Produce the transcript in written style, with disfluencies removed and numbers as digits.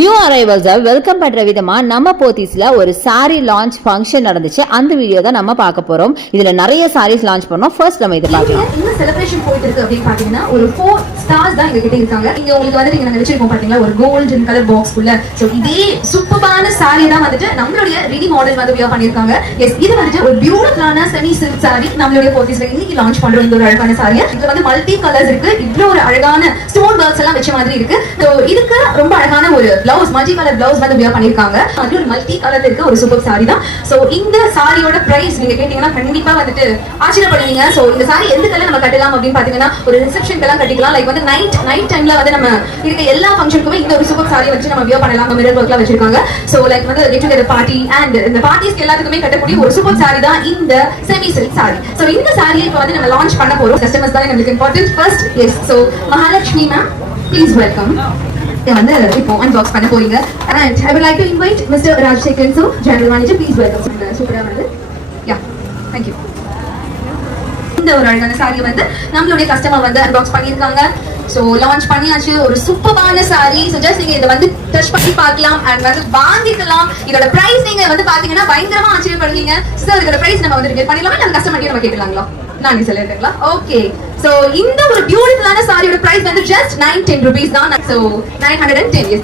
New அரைவல்ஸை welcome பண்ற விதமா நம்ம போத்தீஸ்ல ஒரு சாரி லான்ச் ஃபங்க்ஷன் நடந்துச்சு. அந்த வீடியோ தான் நம்ம பார்க்க போறோம். இதுல நிறைய சாரீஸ் லான்ச் பண்ணோம். ஃபர்ஸ்ட் நம்ம இத பார்க்கலாம். இந்த செலிப்ரேஷன் போயிட்டு இருக்கு அப்படி பாத்தீங்கன்னா ஒரு 4 ஸ்டார்ஸ் தான் இங்க கிட்ட இருக்காங்க. இங்க உங்களுக்கு வந்து நீங்க வெச்சிருக்கோம் பாத்தீங்களா ஒரு கோல்டன் கலர் பாக்ஸ் குள்ள. சோ இதே சூப்பரான சாரி தான் வந்துட்டு நம்மளுடைய ரெடி மாடல் வந்து வியர் பண்ணிருக்காங்க. எஸ் இது வந்துட்டு ஒரு பியூட்டிஃபுல்லான செமி சில்க் சாரி நம்மளுடைய போத்தீஸ்ல இன்னைக்கு லான்ச் பண்றோம். இந்த ஒரு அழகான சாரி இதுல வந்து மல்டி கலர்ஸ் இருக்கு. இவ்ளோ ஒரு அழகான ஸ்டோன் வர்க்ஸ் எல்லாம் வெச்ச மாதிரி இருக்கு. சோ இதுக்கு ரொம்ப அழகான ஒரு பிளவுஸ் மல்டி கலர் பிளவுஸ் வந்து வியர் பண்ணிருக்காங்க. அது ஒரு மல்டி கலர்ல இருக்க ஒரு சூப்பர் சாரி தான். சோ இந்த சாரியோட பிரைஸ் நீங்க கேட்டீங்கன்னா கண்டிப்பா வந்துட்டு ஆச்சரியப்படுவீங்க. சோ இந்த சாரி எந்த கலர் நம்ம கட்டலாம் அப்படின்னு பாத்தீங்கன்னா ஒரு ரிசெப்ஷன் எல்லாம் கட்டிக்கலாம். லைக் வந்து நைட் டைம்ல வந்து நம்ம இருக்க எல்லா ஃபங்க்ஷனுக்குமே இந்த ஒரு சூப்பர் சாரி வச்சு நம்ம வியர் பண்ணலாம். மிரர் ஒர்க்லாம் வச்சிருக்காங்க. சோ லைக் வந்து கெட் டுகெதர் பார்ட்டி அண்ட் இந்த பார்ட்டிஸ்க்கு எல்லாத்துக்குமே கட்டக்கூடிய ஒரு சூப்பர் சாரி தான் இந்த செமி சில்க் சாரி. சோ இந்த சாரியை இப்போ வந்து நம்ம லான்ச் பண்ண போறோம். கஸ்டமர்ஸ் தான் நமக்கு important first. S so Mahalakshmi ma'am please welcome. வந்து இப்போ அன்பாக்ஸ் பண்ண போறீங்க. And I would like to invite Mr. Rajshekhar sir, General Manager, please welcome. சூப்பரா வந்து yeah thank you. இந்த ஒரு அழகான சாரி வந்து நம்மளுடைய கஸ்டமர் வந்து அன்பாக்ஸ் பண்ணிருக்காங்க. சோ லான்ச் பண்ணியாச்சு. ஒரு சூப்பரான சாரி. சோ ஜஸ்ட் நீங்க இத வந்து டச் பண்ணி பார்க்கலாம் and வந்து வாங்கிக்கலாம். இதோட பிரைஸ் நீங்க வந்து பாத்தீங்கன்னா பயங்கரமா ஆச்சரியப்படுவீங்க. சார் இதோட பிரைஸ் நம்ம வந்து ரிவீல் பண்ணிடலாமா இல்ல கஸ்டமர்கிட்ட நம்ம கேட்கலாங்களா? நான் சொல்லிட்டேங்களா? ஓகே. சோ இந்த ஒரு பியூட்டிஃபுல்லான சாரியோட பிரைஸ் வந்து just 910 rupees தான். சோ 910.